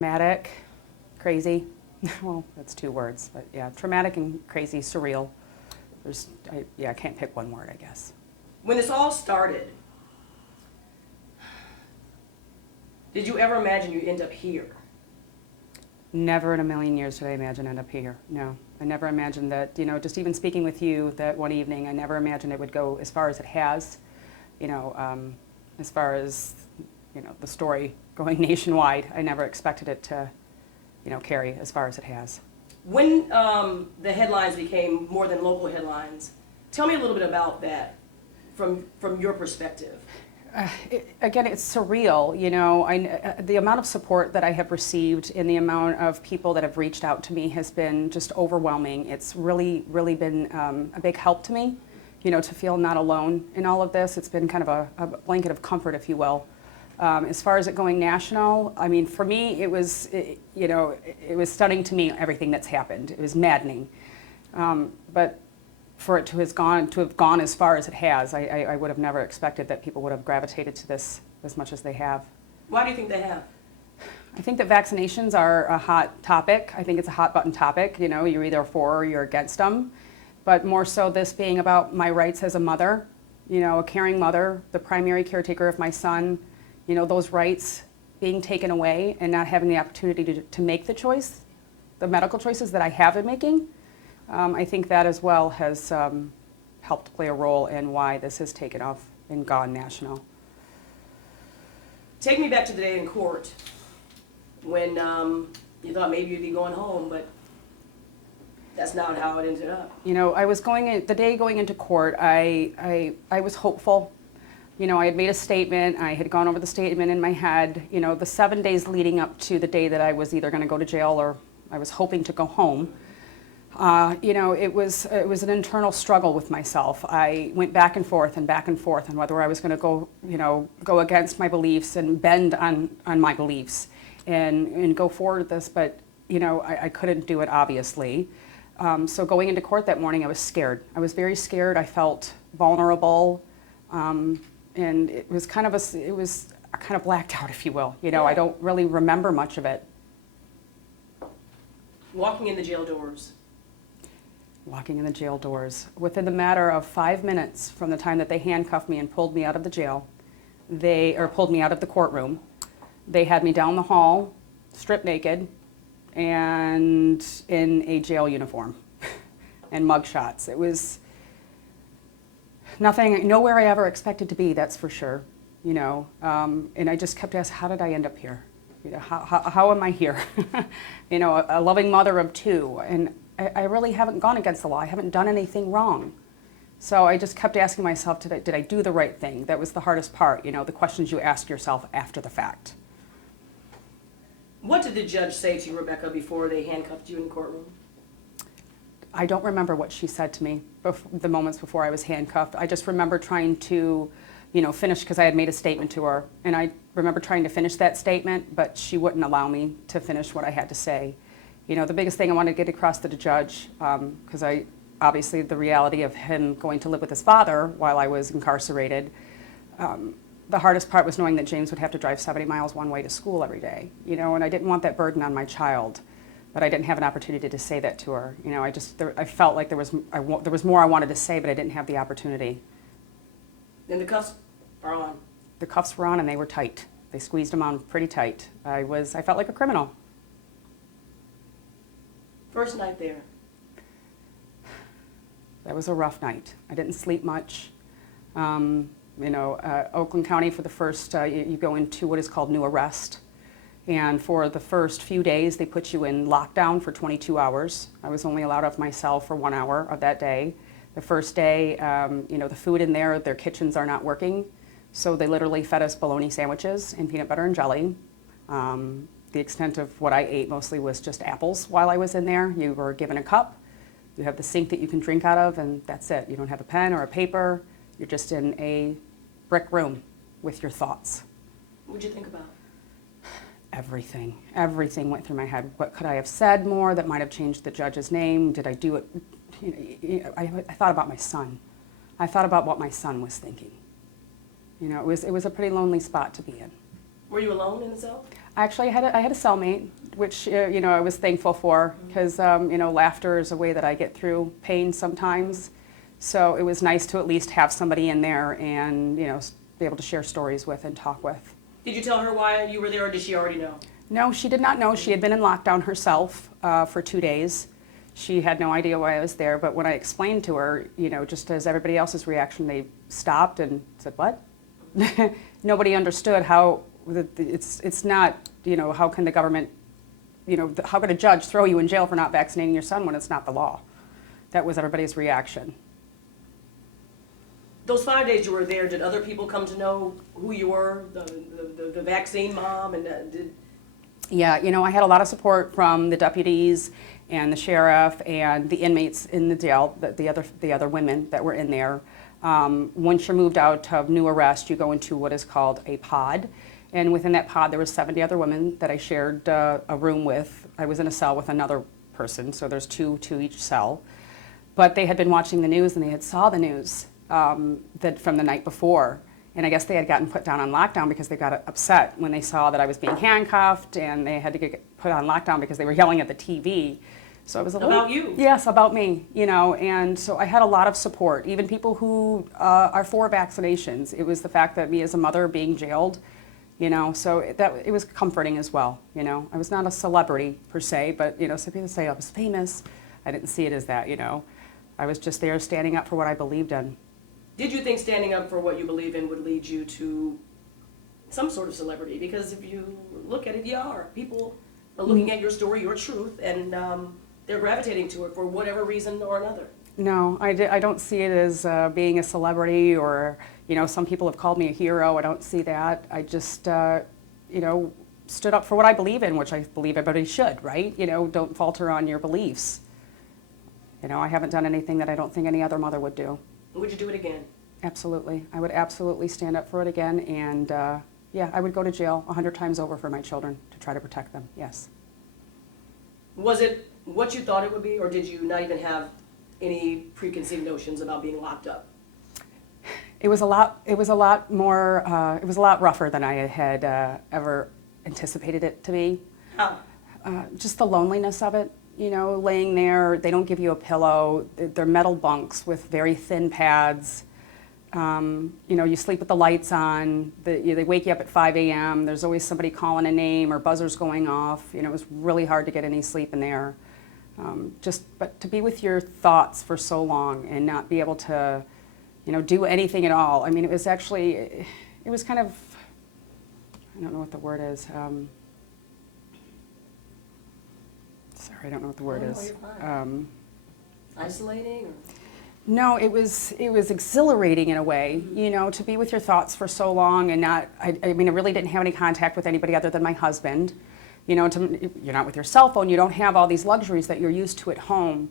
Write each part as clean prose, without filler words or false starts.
Traumatic, crazy. Well, that's two words, but yeah, traumatic and crazy, surreal. I can't pick one word, I guess. When this all started, did you ever imagine you'd end up here? Never in a million years did I imagine I'd end up here. No, I never imagined that, just even speaking with you that one evening, I never imagined it would go as far as it has, as far as, the story going nationwide. I never expected it to, carry as far as it has. When the headlines became more than local headlines, tell me a little bit about that from your perspective. Again, it's surreal, the amount of support that I have received and the amount of people that have reached out to me has been just overwhelming. It's really, really been a big help to me, to feel not alone in all of this. It's been kind of a blanket of comfort, if you will. As far as it going national, I mean, for me, it was stunning to me, everything that's happened. It was maddening. But for it to have gone as far as it has, I would have never expected that people would have gravitated to this as much as they have. Why do you think they have? I think that vaccinations are a hot topic. I think it's a hot button topic. You're either for or you're against them. But more so this being about my rights as a mother, a caring mother, the primary caretaker of my son, those rights being taken away and not having the opportunity to make the choice, the medical choices that I have been making. I think that as well has helped play a role in why this has taken off and gone national. Take me back to the day in court when you thought maybe you'd be going home, but that's not how it ended up. I was the day going into court, I was hopeful. I had made a statement. I had gone over the statement in my head. The 7 days leading up to the day that I was either going to go to jail or I was hoping to go home. It was an internal struggle with myself. I went back and forth on whether I was going to go against my beliefs and bend on my beliefs and go forward with this, but I couldn't do it, obviously. So going into court that morning, I was scared. I was very scared. I felt vulnerable, and it was kind of blacked out, if you will. I don't really remember much of it. Walking in the jail doors. Walking in the jail doors. Within the matter of 5 minutes from the time that they handcuffed me and pulled me out of the jail, pulled me out of the courtroom, they had me down the hall, stripped naked, and in a jail uniform and mug shots. It was nowhere I ever expected to be, that's for sure. And I just kept asking, how did I end up here? How am I here? A loving mother of two, and I really haven't gone against the law. I haven't done anything wrong. So I just kept asking myself, did I do the right thing? That was the hardest part, the questions you ask yourself after the fact. What did the judge say to you, Rebecca, before they handcuffed you in the courtroom? I don't remember what she said to me the moments before I was handcuffed. I just remember trying to, finish, because I had made a statement to her, and I remember trying to finish that statement, but she wouldn't allow me to finish what I had to say. The biggest thing I wanted to get across to the judge, because obviously the reality of him going to live with his father while I was incarcerated, the hardest part was knowing that James would have to drive 70 miles one way to school every day, and I didn't want that burden on my child, but I didn't have an opportunity to say that to her. I felt like there was more I wanted to say, but I didn't have the opportunity. And the cuffs are on. The cuffs were on and they were tight. They squeezed them on pretty tight. I felt like a criminal. First night there. That was a rough night. I didn't sleep much. Oakland County, for the first, you go into what is called new arrest. And for the first few days, they put you in lockdown for 22 hours. I was only allowed off my cell for 1 hour of that day. The first day, the food in there, their kitchens are not working. So they literally fed us bologna sandwiches and peanut butter and jelly. The extent of what I ate mostly was just apples while I was in there. You were given a cup. You have the sink that you can drink out of, and that's it. You don't have a pen or a paper. You're just in a brick room with your thoughts. What did you think about? Everything. Everything went through my head. What could I have said more that might have changed the judge's name? Did I do it? I thought about my son. I thought about what my son was thinking. It was a pretty lonely spot to be in. Were you alone in the cell? Actually, I had a cellmate, which you know, I was thankful for, because you know, laughter is a way that I get through pain sometimes. So it was nice to at least have somebody in there and, you know, be able to share stories with and talk with. Did you tell her why you were there, or did she already know? No, she did not know. She had been in lockdown herself for 2 days. She had no idea why I was there, but when I explained to her, you know, just as everybody else's reaction, they stopped and said, "What?" Nobody understood how it's not, you know, how can the government, you know, how could a judge throw you in jail for not vaccinating your son when it's not the law? That was everybody's reaction. Those 5 days you were there, did other people come to know who you were, the vaccine mom, and did? Yeah, you know, I had a lot of support from the deputies and the sheriff and the inmates in the jail, the other women that were in there. Once you're moved out of new arrest, you go into what is called a pod. And within that pod, there were 70 other women that I shared a room with. I was in a cell with another person, so there's two each cell. But they had been watching the news and they had saw the news that from the night before. And I guess they had gotten put down on lockdown because they got upset when they saw that I was being handcuffed, and they had to get put on lockdown because they were yelling at the TV. So it was a little, about you? Yes, about me, you know, and so I had a lot of support, even people who are for vaccinations. It was the fact that me as a mother being jailed, you know, so it was comforting as well, you know. I was not a celebrity per se, but, you know, some people say I was famous. I didn't see it as that, you know. I was just there standing up for what I believed in. Did you think standing up for what you believe in would lead you to some sort of celebrity? Because if you look at it, you are. People are looking at your story, your truth, and they're gravitating to it for whatever reason or another. No, I don't see it as being a celebrity, or, you know, some people have called me a hero. I don't see that. I just, you know, stood up for what I believe in, which I believe everybody should, right? You know, don't falter on your beliefs. You know, I haven't done anything that I don't think any other mother would do. Would you do it again? Absolutely. I would absolutely stand up for it again, and yeah, I would go to jail 100 times over for my children to try to protect them, yes. Was it what you thought it would be, or did you not even have any preconceived notions about being locked up? It was a lot more, it was a lot rougher than I had ever anticipated it to be. How? Just the loneliness of it. You know, laying there, they don't give you a pillow. They're metal bunks with very thin pads. You know, you sleep with the lights on. They wake you up at 5 a.m. There's always somebody calling a name or buzzers going off. You know, it was really hard to get any sleep in there. But to be with your thoughts for so long and not be able to, you know, do anything at all. I mean, it was actually, it was kind of, I don't know what the word is. Sorry, I don't know what the word is. Isolating? Or? No, it was exhilarating in a way, you know, to be with your thoughts for so long and not, I mean, I really didn't have any contact with anybody other than my husband. You know, you're not with your cell phone, you don't have all these luxuries that you're used to at home.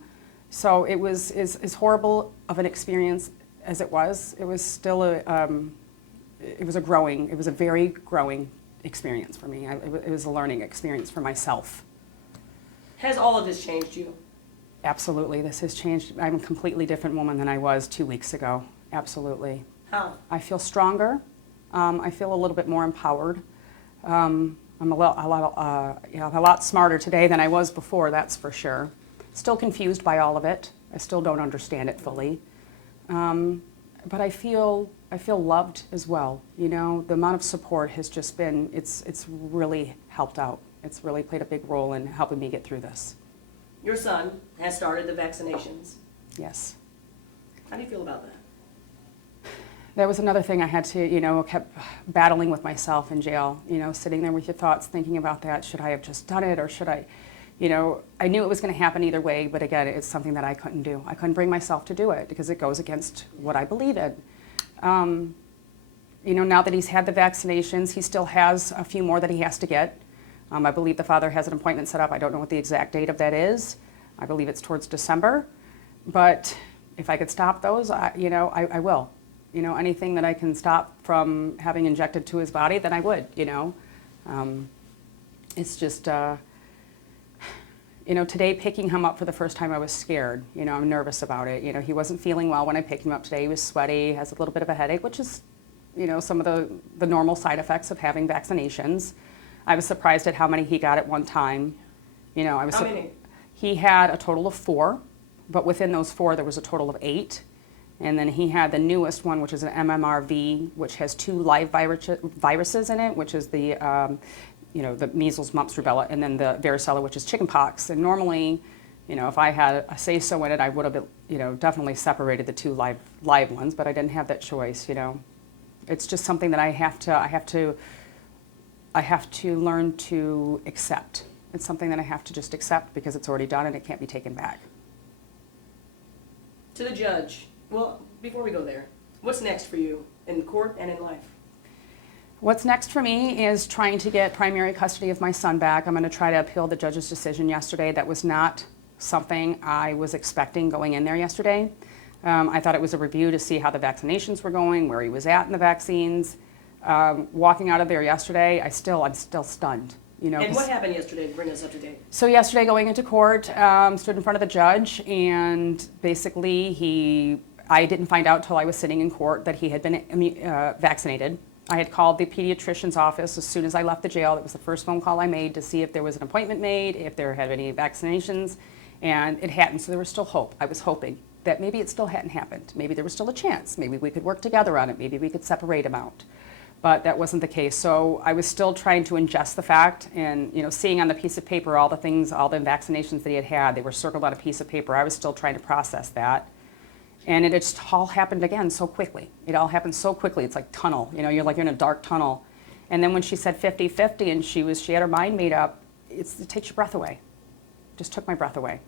So it was as horrible of an experience as it was still it was a very growing experience for me. It was a learning experience for myself. Has all of this changed you? Absolutely, this has changed. I'm a completely different woman than I was 2 weeks ago. Absolutely. How? I feel stronger. I feel a little bit more empowered. I'm a lot smarter today than I was before, that's for sure. Still confused by all of it. I still don't understand it fully. But I feel loved as well. You know, the amount of support has just been, it's really helped out. It's really played a big role in helping me get through this. Your son has started the vaccinations. Yes. How do you feel about that? That was another thing I had to, you know, kept battling with myself in jail, you know, sitting there with your thoughts, thinking about that. Should I have just done it, or should I, you know, I knew it was going to happen either way, but again, it's something that I couldn't do. I couldn't bring myself to do it because it goes against what I believe in. You know, now that he's had the vaccinations, he still has a few more that he has to get. I believe the father has an appointment set up. I don't know what the exact date of that is. I believe it's towards December. But if I could stop those, you know, I will. You know, anything that I can stop from having injected to his body, then I would, you know. It's just, you know, today picking him up for the first time, I was scared. You know, I'm nervous about it. You know, he wasn't feeling well when I picked him up today. He was sweaty, has a little bit of a headache, which is, you know, some of the normal side effects of having vaccinations. I was surprised at how many he got at one time. You know, How many? He had a total of 4, but within those 4 there was a total of 8. And then he had the newest one, which is an MMRV, which has 2 live viruses in it, which is the, you know, the measles, mumps, rubella, and then the varicella, which is chickenpox. And normally, you know, if I had a say-so in it, I would have, you know, definitely separated the 2 live ones, but I didn't have that choice, you know. It's just something that I have to learn to accept. It's something that I have to just accept because it's already done and it can't be taken back. To the judge, well, before we go there, what's next for you in court and in life? What's next for me is trying to get primary custody of my son back. I'm going to try to appeal the judge's decision yesterday. That was not something I was expecting going in there yesterday. I thought it was a review to see how the vaccinations were going, where he was at in the vaccines. Walking out of there yesterday, I'm still stunned. You know, and what happened yesterday to bring us up to date? So yesterday, going into court, stood in front of the judge, and basically I didn't find out till I was sitting in court that he had been vaccinated. I had called the pediatrician's office as soon as I left the jail. That was the first phone call I made to see if there was an appointment made, if there had been any vaccinations, and it hadn't, so there was still hope. I was hoping that maybe it still hadn't happened. Maybe there was still a chance. Maybe we could work together on it. Maybe we could separate him out. But that wasn't the case. So I was still trying to ingest the fact and, you know, seeing on the piece of paper all the things, all the vaccinations that he had, they were circled on a piece of paper. I was still trying to process that. And it just all happened again so quickly. It all happened so quickly. It's like tunnel, you know, you're like in a dark tunnel. And then when she said 50-50 and she had her mind made up, it takes your breath away. Just took my breath away.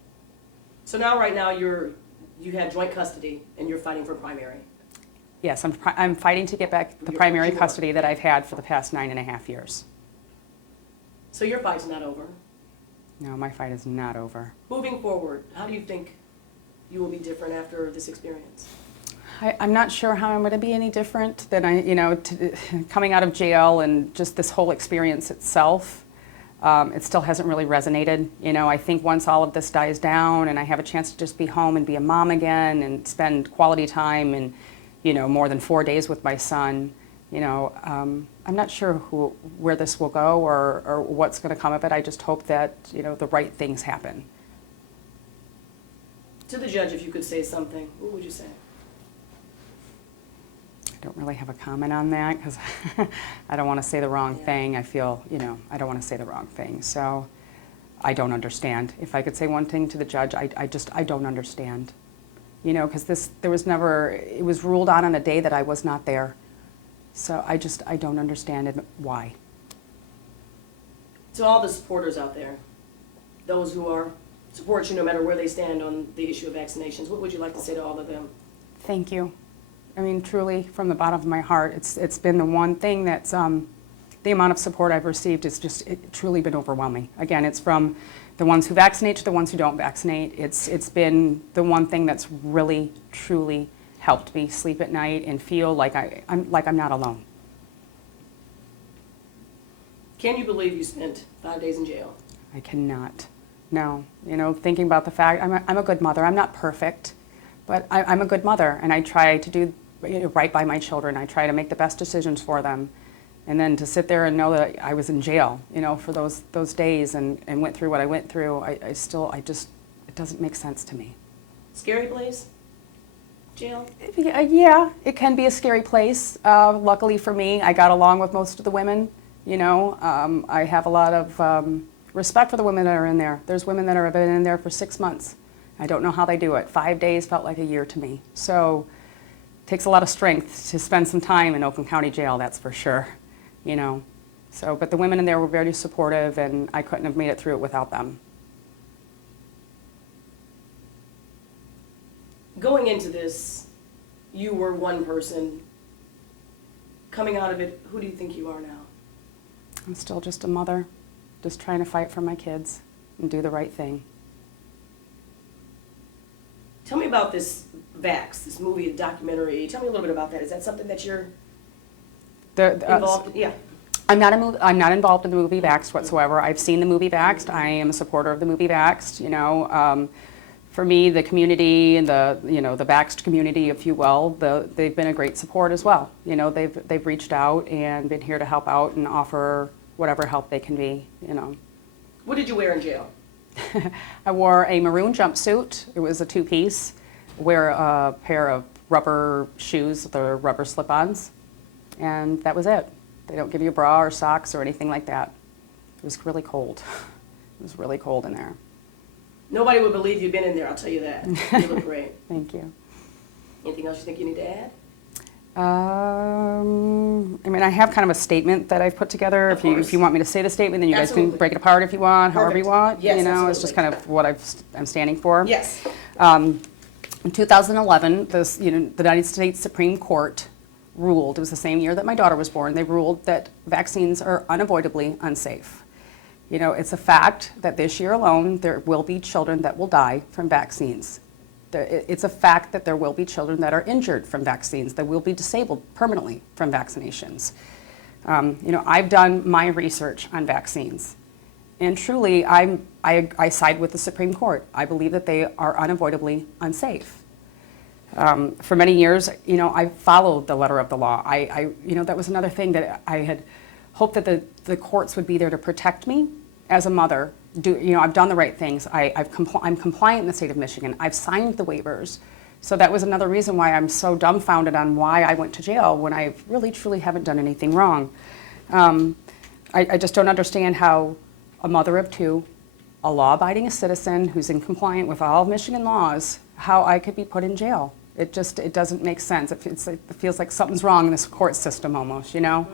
So now, right now, you have joint custody and you're fighting for primary. Yes, I'm fighting to get back the primary custody that I've had for the past 9.5 years. So your fight's not over? No, my fight is not over. Moving forward, how do you think you will be different after this experience? I'm not sure how I'm going to be any different than coming out of jail and just this whole experience itself. It still hasn't really resonated. You know, I think once all of this dies down and I have a chance to just be home and be a mom again and spend quality time and, you know, more than 4 days with my son, you know, I'm not sure where this will go or what's going to come of it. I just hope that, you know, the right things happen. To the judge, if you could say something, what would you say? I don't really have a comment on that because I don't want to say the wrong thing. I feel, you know, I don't want to say the wrong thing. So I don't understand. If I could say one thing to the judge, I don't understand. You know, because it was ruled on a day that I was not there. So I don't understand it, why. To all the supporters out there, those who support you no matter where they stand on the issue of vaccinations, what would you like to say to all of them? Thank you. I mean, truly, from the bottom of my heart, it's been the one thing that's, the amount of support I've received has truly been overwhelming. Again, it's from the ones who vaccinate to the ones who don't vaccinate. It's been the one thing that's really, truly helped me sleep at night and feel like I'm not alone. Can you believe you spent 5 days in jail? I cannot. No. You know, thinking about the fact, I'm a good mother. I'm not perfect, but I'm a good mother, and I try to do right by my children. I try to make the best decisions for them. And then to sit there and know that I was in jail, you know, for those days and went through what I went through, it doesn't make sense to me. Scary place? Jail? Yeah, it can be a scary place. Luckily for me, I got along with most of the women, you know. I have a lot of respect for the women that are in there. There's women that have been in there for 6 months. I don't know how they do it. 5 days felt like a year to me. So it takes a lot of strength to spend some time in Oakland County Jail, that's for sure. You know, so, but the women in there were very supportive and I couldn't have made it through it without them. Going into this, you were one person. Coming out of it, who do you think you are now? I'm still just a mother, just trying to fight for my kids and do the right thing. Tell me about this this movie, documentary. Tell me a little bit about that. Is that something that you're involved in? Yeah. I'm not involved in the movie Vaxxed whatsoever. I've seen the movie Vaxxed. I am a supporter of the movie Vaxxed. You know, for me, the community and the Vaxxed community, if you will, they've been a great support as well. You know, they've reached out and been here to help out and offer whatever help they can be, you know. What did you wear in jail? I wore a maroon jumpsuit. It was a two-piece. Wear a pair of rubber shoes, the rubber slip-ons, and that was it. They don't give you a bra or socks or anything like that. It was really cold. It was really cold in there. Nobody would believe you've been in there, I'll tell you that. You look great. Thank you. Anything else you think you need to add? I mean, I have kind of a statement that I've put together. Of If you want me to say the statement, then you guys Absolutely. can break it apart if you want, however you Perfect. want. Yes, you know, it's just absolutely. kind of what I'm standing for. Yes. In 2011, the United States Supreme Court ruled, it was the same year that my daughter was born, they ruled that vaccines are unavoidably unsafe. You know, it's a fact that this year alone, there will be children that will die from vaccines. It's a fact that there will be children that are injured from vaccines, that will be disabled permanently from vaccinations. You know, I've done my research on vaccines, and truly, I side with the Supreme Court. I believe that they are unavoidably unsafe. For many years, you know, I followed the letter of the law. You know, that was another thing that I had hoped that the courts would be there to protect me as a mother. You know, I've done the right things. I'm compliant in the state of Michigan. I've signed the waivers. So that was another reason why I'm so dumbfounded on why I went to jail when I really, truly haven't done anything wrong. I just don't understand how a mother of two, a law-abiding citizen who's in compliant with all of Michigan laws, how I could be put in jail. It doesn't make sense. It feels like something's wrong in this court system almost, you know?